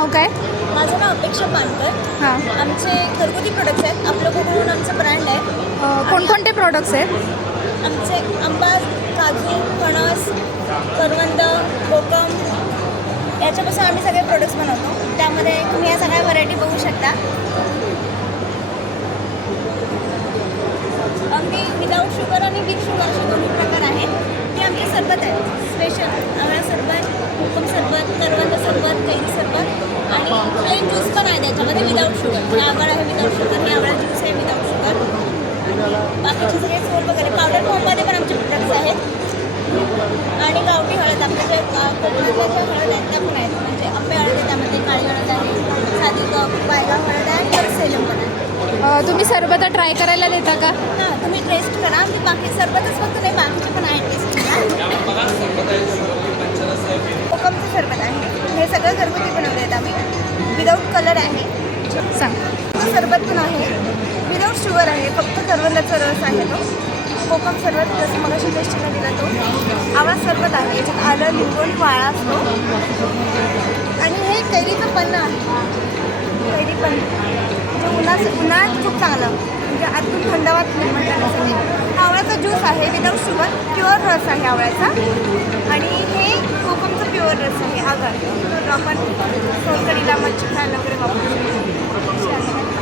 नाव काय? माझं नाव अपेक्षा पानकर. हां. आमचे घरगुती प्रोडक्ट्स आहेत. आपलं म्हणून आमचं ब्रँड आहे. कोणकोणते प्रोडक्ट्स आहेत? आमचे आंबा, काजू, फणस, करवंद, कोकम याच्यापासून आम्ही सगळे प्रोडक्ट्स बनवतो. त्यामध्ये तुम्ही या सगळ्या व्हरायटी बघू शकता. अगदी विदाऊट शुगर आणि विथ शुगर असे दोन्ही प्रकार आहेत. ते आमचे सरबत आहेत. स्पेशल आवळा सरबत, कोकम सरबत, करवंद सरबत, कैरी सरबत आणि प्लेन ज्यूस पण आहे त्याच्यामध्ये विदाऊट शुगर. हे आवळा आहे विदाऊट शुगर, हे आवळा ज्यूस आहे विदाऊट शुगर. बाकीचे सगळे सोल वगैरे पावडर फॉर्ममध्ये पण आमचे प्रोडक्ट्स आहेत. आणि गावठी हळद आपल्या ज्या कोकणातल्या ज्या हळद आहेत त्या पण आहेत. म्हणजे आंबे हळद आहे, त्यामध्ये काळी हळद आहे, साधी पायगा हळद आहे आणि परत सेलम पण आहे. तुम्ही सरबत ट्राय करायला देता का? हां, तुम्ही टेस्ट करा. म्हणजे बाकी सरबतच फक्त नाही, बाकीचे पण आहे टेस्ट करा. कोकमचं सरबत आहे. हे सगळं घरगुती बनवले आहेत आम्ही. विदाऊट कलर आहे. सांग. सरबत पण आहे. विदाऊट शुगर आहे. फक्त करवंदाचा रस आहे तो. कोकम सरबत जसं मगाशी टेस्टला दिला तो. आवळा सरबत आहे. याच्यात आलं, लिंबू आणि वाळा असतो. आणि हे कैरीचं पन्नं आहे. कैरी पन्नं म्हणजे उन्हाळ्यात खूप चांगलं, म्हणजे आतून थंडावा निर्माण करण्यासाठी. हा आवळ्याचा ज्यूस आहे विदाऊट शुगर. प्युअर रस आहे आवळ्याचा. आणि हे कोकमचं प्युअर रस आहे आगर. जो आपण सोलकढीला मच्छी खायला वगैरे वापरू शकतो.